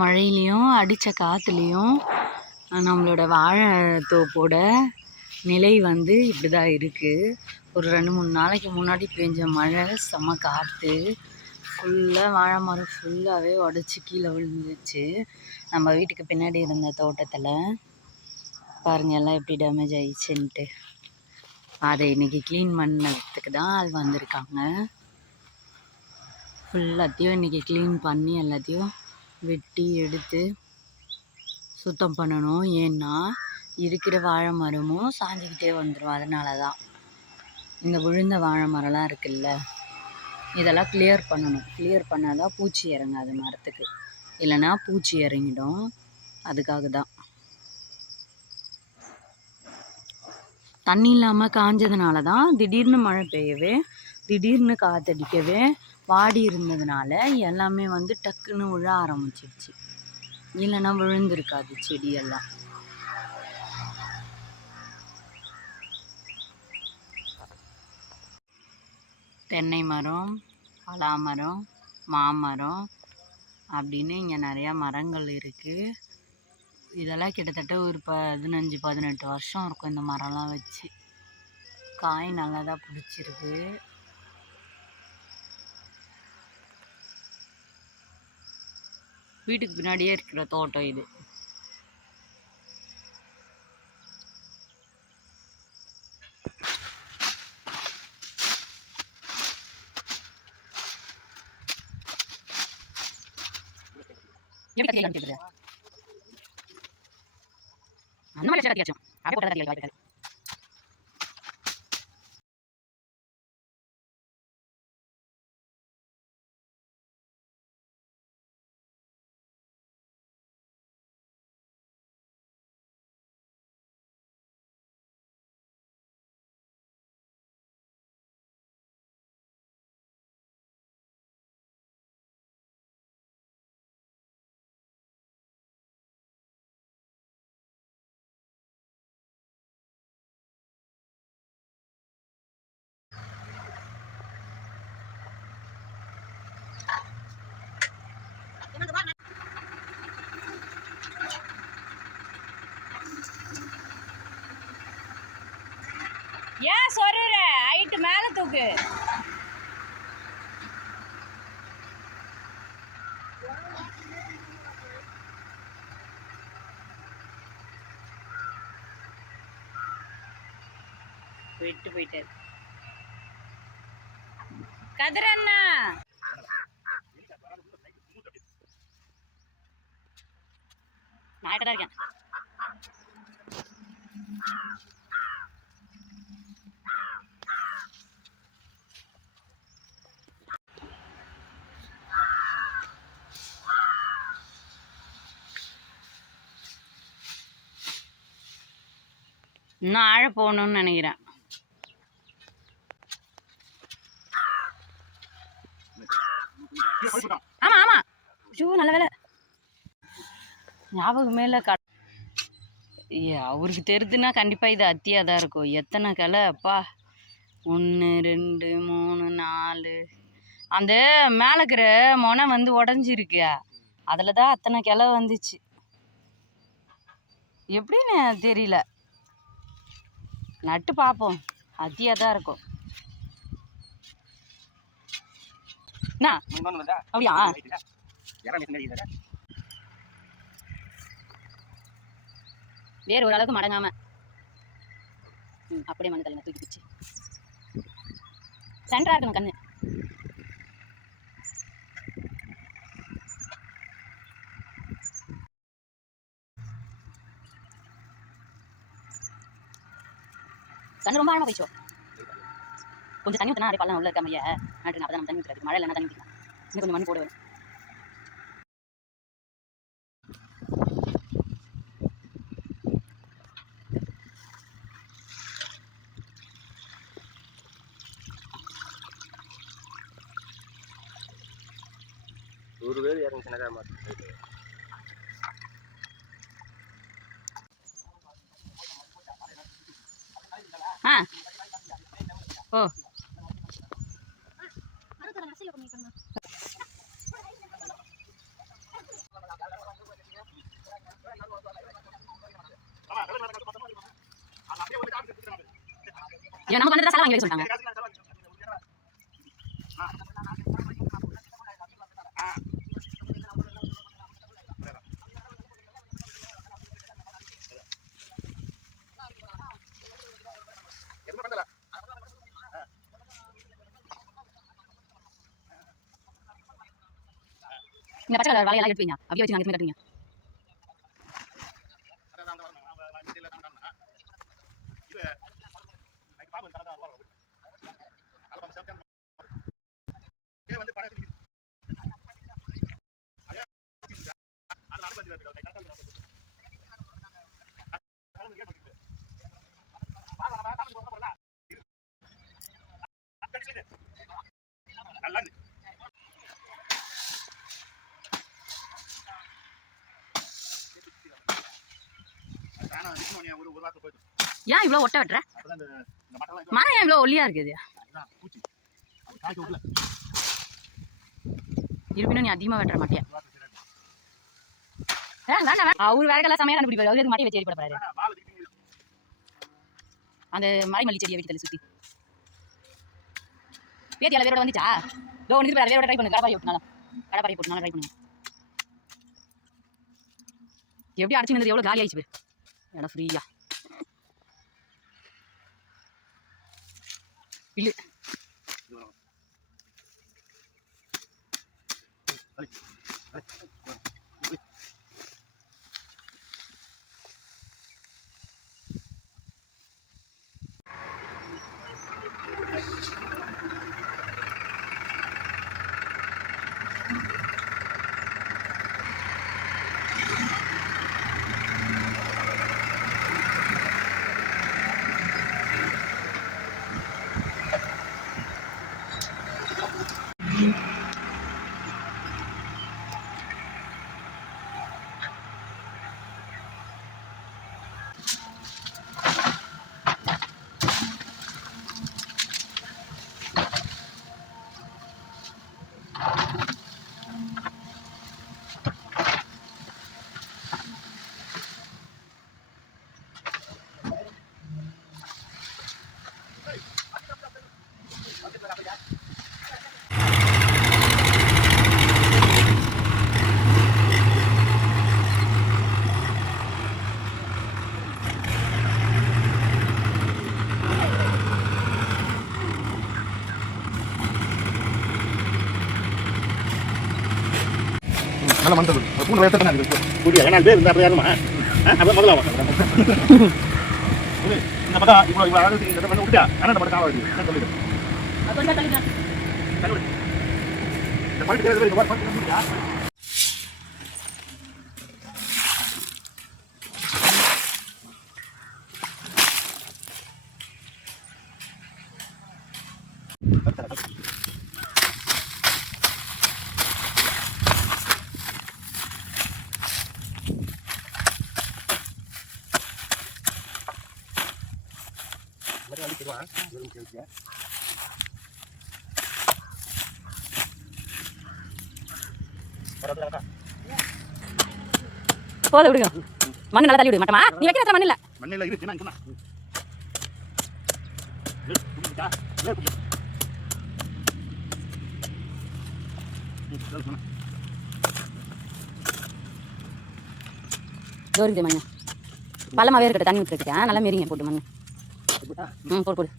மழையிலையும் அடித்த காற்றுலையும் நம்மளோட வாழைத்தோப்போட நிலை வந்து இப்படி தான் இருக்குது. ஒரு 2-3 நாளைக்கு முன்னாடி பெஞ்ச மழை, செம்ம காற்று, ஃபுல்லாக வாழை மரம் ஃபுல்லாகவே உடச்சி கீழே விழுந்துச்சு. நம்ம வீட்டுக்கு பின்னாடி இருந்த தோட்டத்தில் பாருங்கள் எல்லாம் எப்படி டேமேஜ் ஆயிடுச்சுன்ட்டு. அதை இன்றைக்கி க்ளீன் பண்ணதுக்கு தான் ஆள் வந்திருக்காங்க. ஃபுல்லாத்தையும் இன்றைக்கி க்ளீன் பண்ணி எல்லாத்தையும் வெட்டி எடுத்து சுத்தம் பண்ணணும். ஏன்னா இருக்கிற வாழை மரமும் சாஞ்சிக்கிட்டே வந்துடும். அதனால தான் இந்த விழுந்த வாழை மரம்லாம் இருக்குல்ல, இதெல்லாம் கிளியர் பண்ணணும். கிளியர் பண்ணால் தான் பூச்சி இறங்காது மரத்துக்கு, இல்லைன்னா பூச்சி இறங்கிடும். அதுக்காக தான். தண்ணி இல்லாமல் காஞ்சதுனால தான் திடீர்னு மழை பெய்யவே, திடீர்னு காற்றடிக்கவே வாடி இருந்ததுனால எல்லாமே வந்து டக்குன்னு விழ ஆரம்பிச்சிடுச்சு. இல்லைன்னா விழுந்திருக்காது செடியெல்லாம். தென்னை மரம், பலாமரம், மாமரம் அப்படின்னு இங்கே நிறையா மரங்கள் இருக்குது. இதெல்லாம் கிட்டத்தட்ட ஒரு 15-18 வருஷம் இருக்கும் இந்த மரம்லாம் வச்சு. காய் நல்லா தான் பிடிச்சிருக்கு. வீட்டுக்கு பின்னாடியே இருக்கிற தோட்டம் இது. அந்த மாதிரி கட்டியாச்சும் அப்படியே போட்டா கட்டி வாய்ப்பு. ஏன் சொல்ற ஹைட் மேல தூக்கு. விட்டு போயிட்டு கதிரண்ணா நான் கிட்ட தான் இருக்கேன். இன்னும் ஆழ போகணும்னு நினைக்கிறேன். ஆமா ஆமா ஷூ நல்ல வேலை ஞாபகமே இல்லை. அவருக்கு தெரியுதுன்னா கண்டிப்பாக இது அத்தியாக தான் இருக்கும். எத்தனை கிளை அப்பா, 1 2 3 4, அந்த மேலே இருக்கிற மொனை வந்து உடஞ்சிருக்கு. அதில் தான் அத்தனை கிளை வந்துச்சு. எப்படின்னு தெரியல, நட்டு பார்ப்போம். அத்தியாக தான் இருக்கும். அப்படியா? வேறு ஓரளவுக்கு மடங்காம அப்படியே மண்ணு தலைமை தூக்கி பிடிச்சி சென்டரா இருக்கணும் கண்ணு. கண்ணு ரொம்ப ஆழமா போயிச்சோ. கொஞ்சம் தண்ணி ஊற்றினா அப்படியே பள்ளம் உள்ள இருக்க மாதிரியே நாட்டு. அப்போ தான் நம்ம தண்ணி ஊற்றுறது. மழை இல்லைனா தண்ணி ஊற்றிக்கலாம். இன்னும் கொஞ்சம் மண் போட வரும். ஒரு வேறு இறங்கிச்சுனாக்கா மாற்றி. ஓ ஏன் நமக்கு வந்து சரக்கு வாங்கி வைக்க சொல்லிட்டாங்க. இந்த பச்சை கலர் வாழையெல்லாம் எடுப்பீங்க அப்படியே வச்சு நாங்கள் கட்டுவீங்க. ஏன் இவ்வளோ ஒட்ட வெட்டுற? மரம் ஏன் இவ்வளோ ஒல்லியா இருக்குது? இருப்பினும் நீ அதிகமாக வெட்டுற மாட்டியா? அவரு வேலைக்கெல்லாம் சமையல் கண்டுபிடிப்பாரு. அவருக்கு மாட்டி வச்சு ஏறிப்பட போறாரு. அந்த மலைமல்லி செடியை வீட்டில் சுற்றி பேட்டியால வேரோட வந்துச்சா? ஒன்று வேரோட ட்ரை பண்ணு. கடப்பாரி விட்டுனாலும் கடப்பாரி போட்டுனாலும் ட்ரை பண்ணுங்க. எப்படி அடிச்சு நின்றது எவ்வளோ காலி ஆயிடுச்சு இடம் ஃப்ரீயா இல்லை. நல்ல மண்டது பூண்டு வயசு பண்ணாது கூடிய ஏன்னா பேர் இந்த யாருமா அப்போ முதல்ல இந்த பக்கம் இவ்வளோ இவ்வளோ அழகு இந்த பண்ணி விட்டா ஆனால் நம்ம காவல் வருது சொல்லிடு இந்த பாட்டு தேவை இந்த பாட்டு முடியா போத விடுங்க. மண்ணு நல்லா தள்ளி விடு மாட்டமா. நீ வைக்கிற மண்ணு இல்ல. மண்ணில இருக்கு நான் சொன்னா. தோறுது மண்ணு. பள்ளமாவே இருக்கட்டும் தண்ணி ஊத்துறதுக்கு நல்லா மேரிங்க போட்டு மண்ணு. போடு போடு.